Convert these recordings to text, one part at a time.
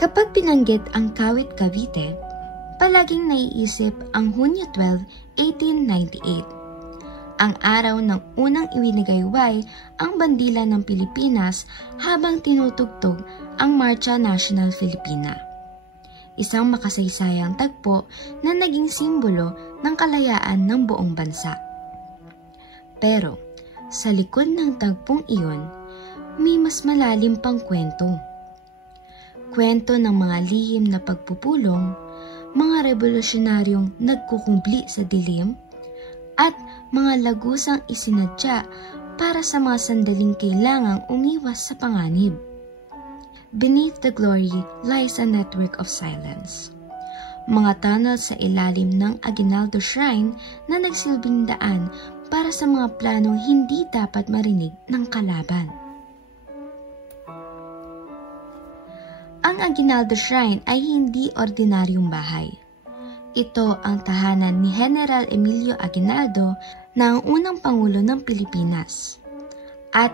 Kapag binanggit ang Kawit Cavite, palaging naiisip ang Hunyo 12, 1898. Ang araw ng unang iwinagayway ang bandila ng Pilipinas habang tinutugtog ang Marcha Nacional Filipina. Isang makasaysayang tagpo na naging simbolo ng kalayaan ng buong bansa. Pero sa likod ng tagpong iyon, may mas malalim pang kwento. Kwento ng mga lihim na pagpupulong, mga revolusyonaryong nagkukumbli sa dilim, at mga lagusang isinadya para sa mga sandaling kailangang umiwas sa panganib. Beneath the glory lies a network of silence. Mga tunnel sa ilalim ng Aguinaldo Shrine na nagsilbing daan para sa mga planong hindi dapat marinig ng kalaban. Ang Aguinaldo Shrine ay hindi ordinaryong bahay. Ito ang tahanan ni General Emilio Aguinaldo na ang unang Pangulo ng Pilipinas. At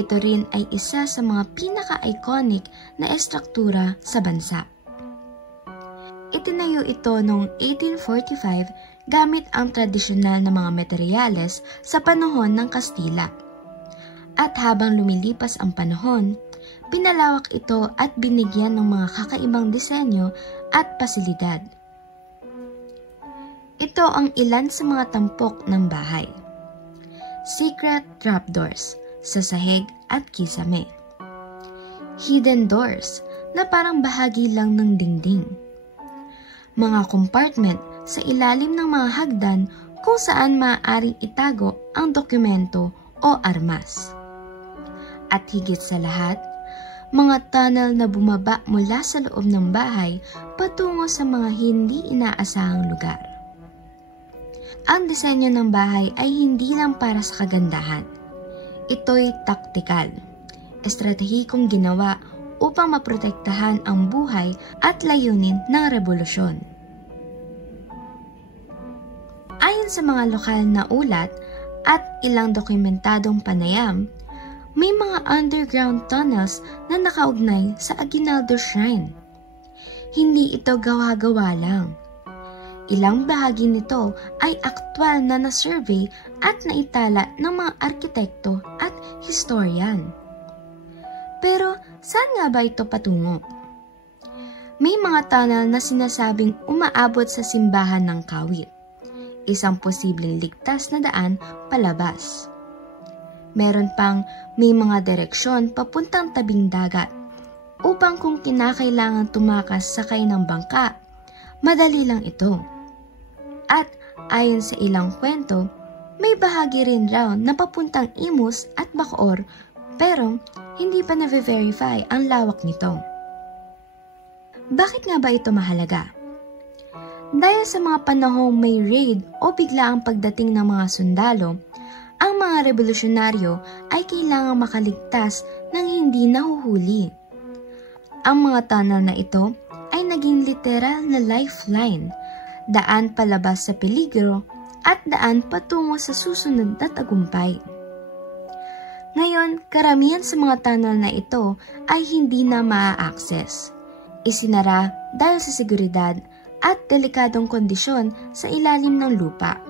ito rin ay isa sa mga pinaka-iconic na estruktura sa bansa. Itinayo ito noong 1845 gamit ang tradisyonal na mga materyales sa panahon ng Kastila. At habang lumilipas ang panahon, pinalawak ito at binigyan ng mga kakaibang disenyo at pasilidad. Ito ang ilan sa mga tampok ng bahay. Secret trapdoors sa sahig at kisame. Hidden doors na parang bahagi lang ng dingding. Mga compartment sa ilalim ng mga hagdan kung saan maaaring itago ang dokumento o armas. At higit sa lahat, mga tunnel na bumaba mula sa loob ng bahay patungo sa mga hindi inaasahang lugar. Ang disenyo ng bahay ay hindi lang para sa kagandahan. Ito'y taktikal, estratehikong ginawa upang maprotektahan ang buhay at layunin ng revolusyon. Ayon sa mga lokal na ulat at ilang dokumentadong panayam, may mga underground tunnels na nakaugnay sa Aguinaldo Shrine. Hindi ito gawa-gawa lang. Ilang bahagi nito ay aktwal na na-survey at naitala ng mga arkitekto at historian. Pero saan nga ba ito patungo? May mga tunnel na sinasabing umaabot sa simbahan ng Kawit, isang posibleng ligtas na daan palabas. Meron pang may mga direksyon papuntang tabing dagat upang kung kinakailangan tumakas sakay ng bangka, madali lang ito. At ayon sa ilang kwento, may bahagi rin raw na papuntang Imus at Bacoor pero hindi pa na-verify ang lawak nito. Bakit nga ba ito mahalaga? Dahil sa mga panahong may raid o biglaang pagdating ng mga sundalo, ang mga revolusyonaryo ay kailangang makaligtas ng hindi nahuhuli. Ang mga tunnel na ito ay naging literal na lifeline, daan palabas sa peligro at daan patungo sa susunod na tagumpay. Ngayon, karamihan sa mga tunnel na ito ay hindi na maa-access. Isinara dahil sa seguridad at delikadong kondisyon sa ilalim ng lupa.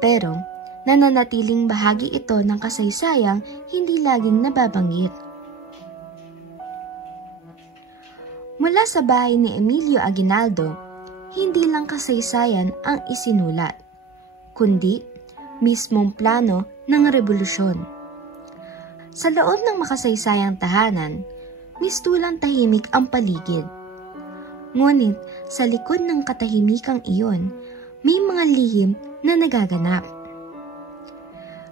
Pero, nananatiling bahagi ito ng kasaysayang hindi laging nababanggit. Mula sa bahay ni Emilio Aguinaldo, hindi lang kasaysayan ang isinulat, kundi mismong plano ng revolusyon. Sa loob ng makasaysayang tahanan, mistulang tahimik ang paligid. Ngunit sa likod ng katahimikang iyon, may mga lihim na nagaganap.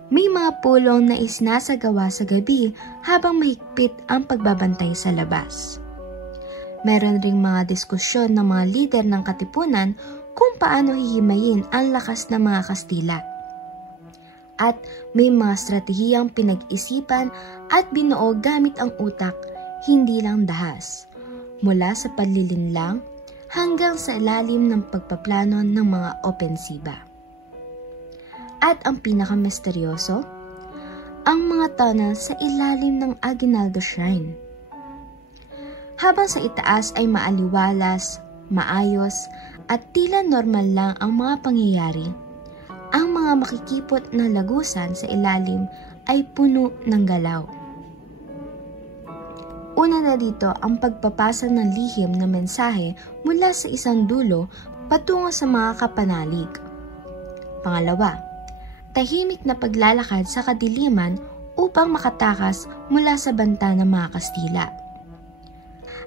May mga pulong na isinasagawa sa gabi habang mahigpit ang pagbabantay sa labas. Meron ring mga diskusyon ng mga lider ng katipunan kung paano hihimayin ang lakas ng mga Kastila. At may mga estratehiyang pinag-isipan at binuo gamit ang utak, hindi lang dahas, mula sa panlilinlang hanggang sa ilalim ng pagpaplano ng mga opensiba. At ang pinakamisteryoso, ang mga tunnel sa ilalim ng Aguinaldo Shrine. habang sa itaas ay maaliwalas, maayos, at tila normal lang ang mga pangyayari. Ang mga makikipot na lagusan sa ilalim ay puno ng galaw. Una na dito ang pagpapasa ng lihim na mensahe mula sa isang dulo patungo sa mga kapanalig. Pangalawa, tahimik na paglalakad sa kadiliman upang makatakas mula sa banta ng mga Kastila.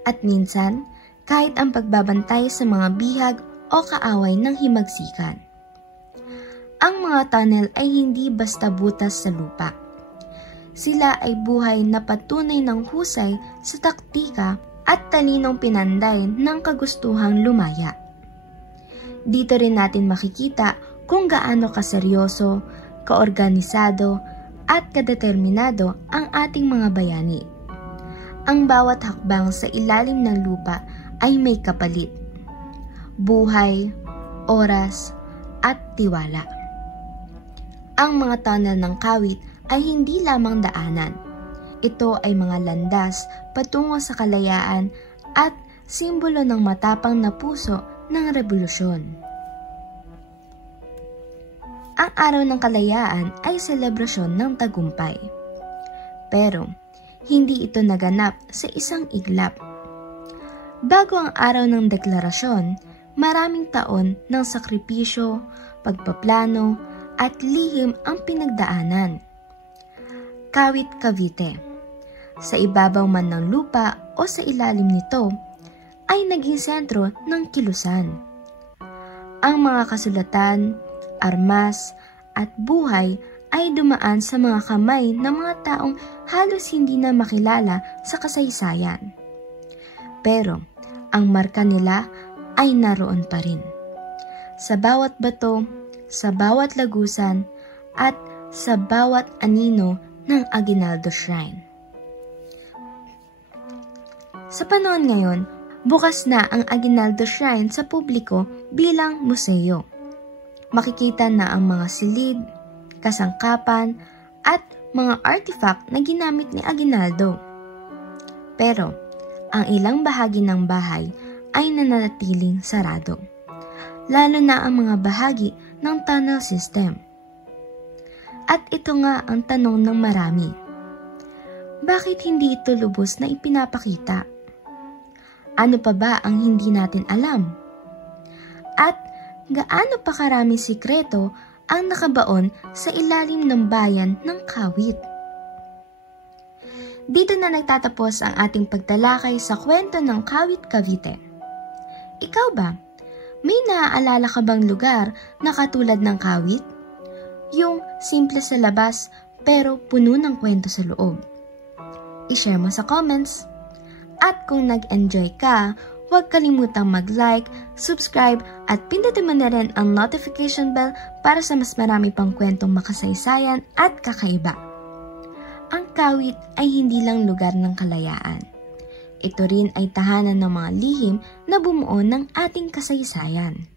At minsan, kahit ang pagbabantay sa mga bihag o kaaway ng himagsikan. Ang mga tunnel ay hindi basta butas sa lupa. Sila ay buhay na patunay ng husay sa taktika at talinong pinanday ng kagustuhang lumaya. Dito rin natin makikita kung gaano kaseryoso, kaorganisado, at kadeterminado ang ating mga bayani. Ang bawat hakbang sa ilalim ng lupa ay may kapalit. Buhay, oras, at tiwala. Ang mga tunnel ng kawit ay hindi lamang daanan. Ito ay mga landas patungo sa kalayaan at simbolo ng matapang na puso ng revolusyon. Ang araw ng kalayaan ay selebrasyon ng tagumpay. Pero, hindi ito naganap sa isang iglap. Bago ang araw ng deklarasyon, maraming taon ng sakripisyo, pagpaplano, at lihim ang pinagdaanan. Kawit Cavite. Sa ibabaw man ng lupa o sa ilalim nito, ay naging sentro ng kilusan. Ang mga kasulatan, armas, at buhay ay dumaan sa mga kamay ng mga taong halos hindi na makilala sa kasaysayan. Pero, ang marka nila ay naroon pa rin. Sa bawat bato, sa bawat lagusan, at sa bawat anino ng Aguinaldo Shrine. Sa panahon ngayon, bukas na ang Aguinaldo Shrine sa publiko bilang museo. Makikita na ang mga silid, kasangkapan, at mga artifact na ginamit ni Aguinaldo. Pero, ang ilang bahagi ng bahay ay nananatiling sarado, lalo na ang mga bahagi ng tunnel system. At ito nga ang tanong ng marami. Bakit hindi ito lubos na ipinapakita? Ano pa ba ang hindi natin alam? At gaano pa karaming sikreto ang nakabaon sa ilalim ng bayan ng Kawit? Dito na nagtatapos ang ating pagtalakay sa kwento ng Kawit Cavite. Ikaw ba? May naaalala ka bang lugar na katulad ng Kawit? Yung simple sa labas pero puno ng kwento sa loob. I-share mo sa comments. At kung nag-enjoy ka, huwag kalimutang mag-like, subscribe at pindutin mo na rin ang notification bell para sa mas marami pang kwentong makasaysayan at kakaiba. Ang Kawit ay hindi lang lugar ng kalayaan. Ito rin ay tahanan ng mga lihim na bumuo ng ating kasaysayan.